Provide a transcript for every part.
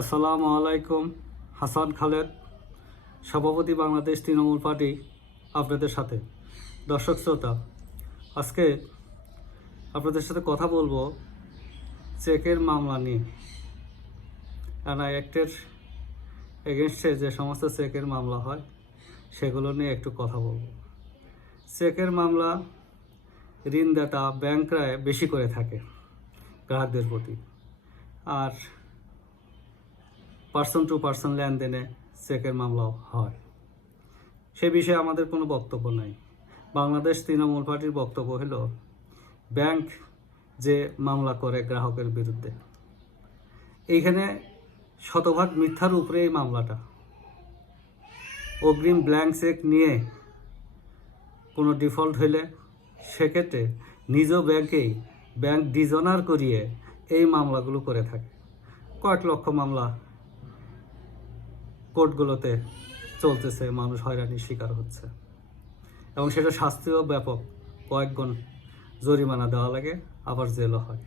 আসসালামু আলাইকুম, হাসান খালেদ, সভাপতি বাংলাদেশ তৃণমূল পার্টি আপনাদের সাথে। দর্শক শ্রোতা, আজকে আপনাদের সাথে কথা বলব চেকের মামলা নিয়ে। অ্যানা অ্যাক্টের এগেনস্টে যে সমস্ত চেকের মামলা হয়, সেগুলো নিয়ে একটু কথা বলব। চেকের মামলা ঋণদাতা ব্যাংকরা বেশি করে থাকে গ্রাহকদের প্রতি। আর পার্সন টু পার্সন লেনদেনে চেকের মামলাও হয়। সে বিষয়ে আমাদের কোনো বক্তব্য নাই। বাংলাদেশ তৃণমূল পার্টির বক্তব্য হলো, ব্যাংক যে মামলা করে গ্রাহকের বিরুদ্ধে, এইখানে শতভাগ মিথ্যার উপরে এই মামলাটা। অগ্রিম ব্ল্যাঙ্ক চেক নিয়ে কোনো ডিফল্ট হইলে সেক্ষেত্রে নিজ ব্যাংকেই ব্যাংক ডিজনার করিয়ে এই মামলাগুলো করে থাকে। কয়েক লক্ষ মামলা কোর্টগুলোতে চলতেছে, মানুষ হয়রানির শিকার হচ্ছে। এবং সেটা শাস্তিও ব্যাপক। কয়েকগুণ জরিমানা দেওয়া লাগে, আবার জেলও হয়।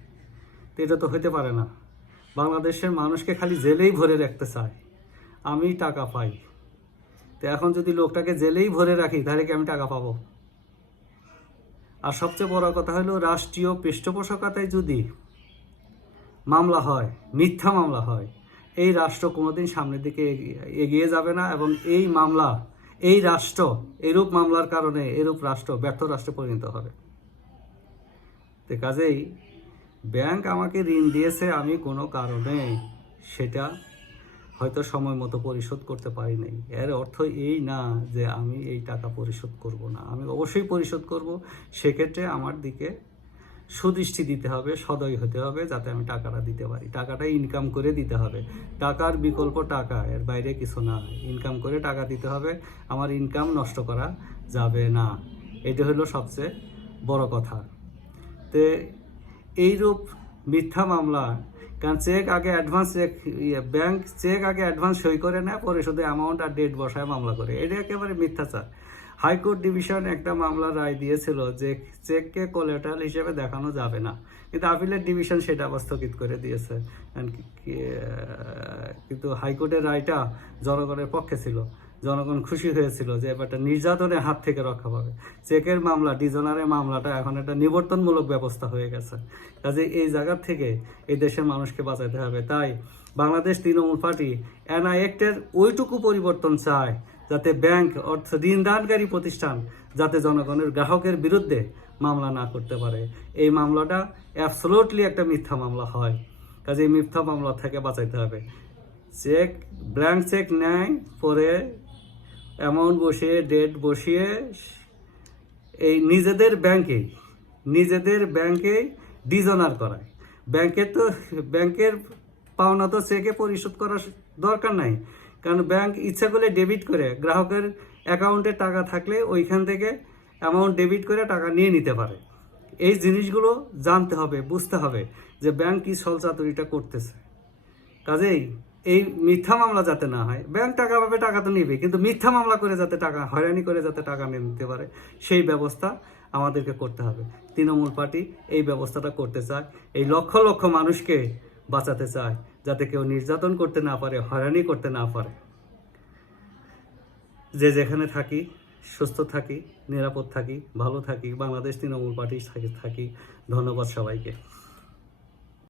তো এটা তো হইতে পারে না। বাংলাদেশের মানুষকে খালি জেলেই ভরে রাখতে চায়। আমি টাকা পাই। তো এখন যদি লোকটাকে জেলেই ভরে রাখি, তাহলে কি আমি টাকা পাবো? আর সবচেয়ে বড় কথা হলো, রাষ্ট্রীয় পৃষ্ঠপোষকতায় যদি মামলা হয়, মিথ্যা মামলা হয় এই রাষ্ট্র কোনোদিন সামনের দিকে এগিয়ে- যাবে না এবং এই মামলা, এই রাষ্ট্র, এরূপ মামলার কারণে এরূপ রাষ্ট্র, ব্যর্থ রাষ্ট্রে পরিণত হবে। তো কাজেই ব্যাংক আমাকে ঋণ দিয়েছে আমি কোনো কারণে সেটা হয়তো সময় মতো পরিশোধ করতে পারি নাই এর অর্থ এই না যে আমি এই টাকা পরিশোধ করব না। আমি অবশ্যই পরিশোধ করব। সেক্ষেত্রে আমার দিকে সুদৃষ্টি দিতে হবে, সদয় হতে হবে যাতে আমি টাকাটা দিতে পারি। টাকাটা ইনকাম করে দিতে হবে। টাকার বিকল্প টাকা, এর বাইরে কিছু না। ইনকাম করে টাকা দিতে হবে, আমার ইনকাম নষ্ট করা যাবে না। এটা হলো সবচেয়ে বড় কথা। তে এইরূপ মিথ্যা মামলা, কারণ চেক আগে অ্যাডভান্স চেক ইয়ে ব্যাংক চেক আগে অ্যাডভান্স সই করে নেয়, পরে শুধু অ্যামাউন্ট আর ডেট বসায় মামলা করে। এটা একেবারে মিথ্যাচার। হাইকোর্ট ডিভিশন একটা মামলার রায় দিয়েছিল যে চেককে কোলেটাল হিসেবে দেখানো যাবে না। কিন্তু আপিলের ডিভিশন সেটা আবার স্থগিত করে দিয়েছে। কিন্তু হাইকোর্টের রায়টা জনগণের পক্ষে ছিল। জনগণ খুশি হয়েছিল যে এবারটা নির্যাতনের হাত থেকে রক্ষা পাবে। চেকের মামলা, ডিজনারের মামলাটা এখন একটা নিবর্তনমূলক ব্যবস্থা হয়ে গেছে। কাজে এই জায়গা থেকে এই দেশের মানুষকে বাঁচাতে হবে। তাই বাংলাদেশ তৃণমূল পার্টি এনআই অ্যাক্টের ওইটুকু পরিবর্তন চায় যাতে ব্যাংক অর্থ ঋণদানকারী প্রতিষ্ঠান যাতে জনগণের গ্রাহকের বিরুদ্ধে মামলা না করতে পারে। এই মামলাটা অ্যাবসোলুটলি একটা মিথ্যা মামলা হয়। কাজে এই মিথ্যা মামলা থেকে বাঁচাইতে হবে। চেক ব্ল্যাঙ্ক চেক নেয়, পরে অ্যামাউন্ট বসিয়ে ডেট বসিয়ে, এই নিজেদের ব্যাংকেই নিজেদের ব্যাংকে ডিজনার করায়। ব্যাংকের তো ব্যাংকের পাওনা তো চেকে পরিশোধ করার দরকার নাই। কারণ ব্যাংক ইচ্ছা করলে ডেবিট করে, গ্রাহকের অ্যাকাউন্টে টাকা থাকলে ওইখান থেকে অ্যামাউন্ট ডেবিট করে টাকা নিয়ে নিতে পারে। এই জিনিসগুলো জানতে হবে, বুঝতে হবে যে ব্যাংক কি ছলচাতুরিটা করতেছে। কাজেই এই মিথ্যা মামলা যাতে না হয় ব্যাংক টাকা পাবে, টাকা তো নেবে কিন্তু মিথ্যা মামলা করে যাতে টাকা, হয়রানি করে যাতে টাকা নিয়ে নিতে পারে, সেই ব্যবস্থা আমাদেরকে করতে হবে। তৃণমূল পার্টি এই ব্যবস্থাটা করতে চায়, এই লক্ষ লক্ষ মানুষকে বাঁচাতে চায় যাতে কেউ নির্যাতন করতে না পারে, হয়রানি করতে না পারে। যে যেখানে থাকি, সুস্থ থাকি, নিরাপদ থাকি, ভালো থাকি, বাংলাদেশ তৃণমূল পার্টি থাকি থাকি। ধন্যবাদ সবাইকে।